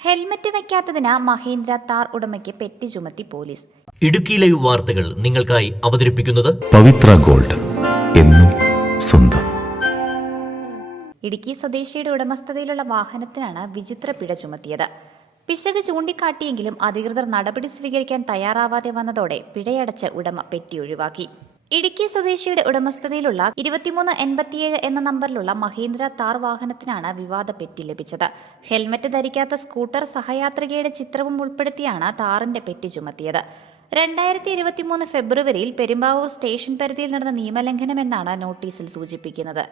Helmet വയ്ക്കാത്തതിന് Mahindra Thar ഉടമയ്ക്ക് petty ചുമത്തി police. Idukki live വാർത്തകൾ നിങ്ങൾക്കായി അവതരിപ്പിക്കുന്നത് പവിത്ര ഗോൾഡ്, എന്നും സ്വന്തം. ഇടുക്കി സ്വദേശിയുടെ ഉടമസ്ഥതയിലുള്ള വാഹനത്തിനാണ് വിചിത്ര പിഴ ചുമത്തിയത്. പിശക് ചൂണ്ടിക്കാട്ടിയെങ്കിലും അധികൃതർ നടപടി സ്വീകരിക്കാൻ തയ്യാറാവാതെ വന്നതോടെ പിഴയടച്ച് ഉടമ പെറ്റി ഒഴിവാക്കി. ഇടുക്കി സ്വദേശിയുടെ ഉടമസ്ഥതയിലുള്ള 2387 എന്ന നമ്പറിലുള്ള മഹീന്ദ്ര താർ വാഹനത്തിനാണ് വിവാദ പെറ്റി ലഭിച്ചത്. ഹെൽമറ്റ് ധരിക്കാത്ത സ്കൂട്ടർ സഹയാത്രികയുടെ ചിത്രവും ഉൾപ്പെടുത്തിയാണ് താറിന്റെ പെറ്റി ചുമത്തിയത്. 2023 ഫെബ്രുവരിയിൽ പെരുമ്പാവൂർ സ്റ്റേഷൻ പരിധിയിൽ നടന്ന നിയമലംഘനമെന്നാണ് നോട്ടീസിൽ സൂചിപ്പിക്കുന്നത്.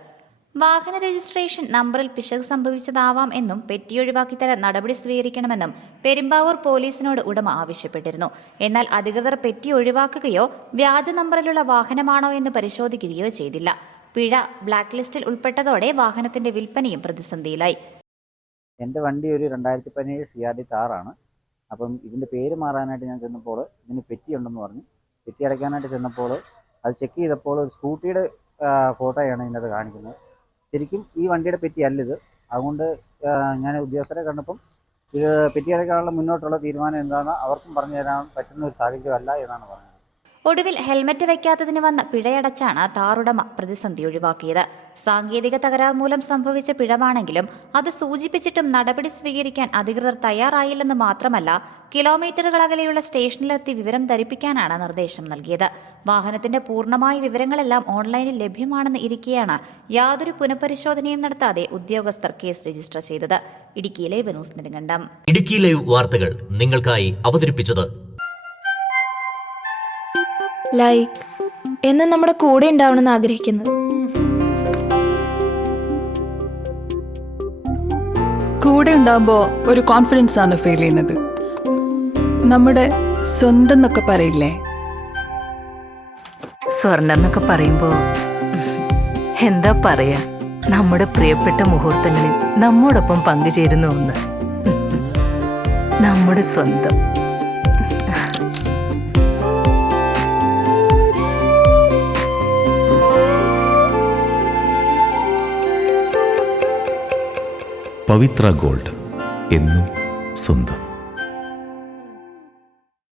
വാഹന രജിസ്ട്രേഷൻ നമ്പറിൽ പിശക് സംഭവിച്ചതാവാം എന്നും പെറ്റി ഒഴിവാക്കി തരാൻ നടപടി സ്വീകരിക്കണമെന്നും പെരുമ്പാവൂർ പോലീസിനോട് ഉടമ ആവശ്യപ്പെട്ടിരുന്നു. എന്നാൽ അധികൃതർ പെറ്റി ഒഴിവാക്കുകയോ വ്യാജ നമ്പറിലുള്ള വാഹനമാണോ എന്ന് പരിശോധിക്കുകയോ ചെയ്തില്ല. പിഴ ബ്ലാക്ക് ലിസ്റ്റിൽ ഉൾപ്പെട്ടതോടെ വാഹനത്തിന്റെ വിൽപ്പനയും പ്രതിസന്ധിയിലായി. എൻ്റെ വണ്ടി ഒരു 2017 CRD താറാണ്. അപ്പം ഇതിൻ്റെ പേര് മാറാനായിട്ട് ഞാൻ ചെന്നപ്പോൾ ഇതിന് പെറ്റി ഉണ്ടെന്ന് പറഞ്ഞു. പെറ്റി അടയ്ക്കാനായിട്ട് ചെന്നപ്പോൾ അത് ചെക്ക് ചെയ്തപ്പോൾ ഒരു സ്കൂട്ടിയുടെ ഫോട്ടോയാണ് ഇതിനകത്ത് കാണിക്കുന്നത്. ശരിക്കും ഈ വണ്ടിയുടെ പെറ്റി അല്ലിത്. അതുകൊണ്ട് ഞാൻ ഉദ്യോഗസ്ഥരെ കണ്ടപ്പം ഇത് പെറ്റി അടയ്ക്കാനുള്ള മുന്നോട്ടുള്ള തീരുമാനം എന്താണെന്ന് അവർക്കും പറഞ്ഞു തരാൻ പറ്റുന്ന ഒരു സാഹചര്യമല്ല എന്നാണ് പറഞ്ഞത്. ഒടുവിൽ ഹെൽമറ്റ് വയ്ക്കാത്തതിന് വന്ന പിഴയടച്ചാണ് താറുടമ പ്രതിസന്ധി ഒഴിവാക്കിയത്. സാങ്കേതിക തകരാർ മൂലം സംഭവിച്ച പിഴവാണെങ്കിലും അത് സൂചിപ്പിച്ചിട്ടും നടപടി സ്വീകരിക്കാൻ അധികൃതർ തയ്യാറായില്ലെന്ന് മാത്രമല്ല, കിലോമീറ്ററുകൾ അകലെയുള്ള സ്റ്റേഷനിലെത്തി വിവരം ധരിപ്പിക്കാനാണ് നിർദ്ദേശം നൽകിയത്. വാഹനത്തിന്റെ പൂർണ്ണമായ വിവരങ്ങളെല്ലാം ഓൺലൈനിൽ ലഭ്യമാണെന്ന് ഇരിക്കെയാണ് യാതൊരു പുനഃപരിശോധനയും നടത്താതെ ഉദ്യോഗസ്ഥർ കേസ് രജിസ്റ്റർ ചെയ്തത്. Idukki live news Nedumkandam. Idukki live വാർത്തകൾ നിങ്ങൾക്കായി അവതരിപ്പിച്ചത് ലൈക്ക് എന്നും നമ്മുടെ കൂടെ ഉണ്ടാവണമെന്ന് ആഗ്രഹിക്കുന്നത്. കൂടെ ഉണ്ടാകുമ്പോൾ ഒരു കോൺഫിഡൻസ് ആണ് ഫീൽ ചെയ്യുന്നത്. നമ്മുടെ സ്വന്തം എന്നൊക്കെ പറയില്ലേ, സ്വർണ്ണം എന്നൊക്കെ പറയുമ്പോൾ എന്താ പറയാ, നമ്മുടെ പ്രിയപ്പെട്ട മുഹൂർത്തങ്ങളിൽ നമ്മോടൊപ്പം പങ്കുചേരുന്ന ഒന്ന്, നമ്മുടെ സ്വന്തം. പവിത്ര ഗോൾഡ്, എന്നും സ്വന്തം.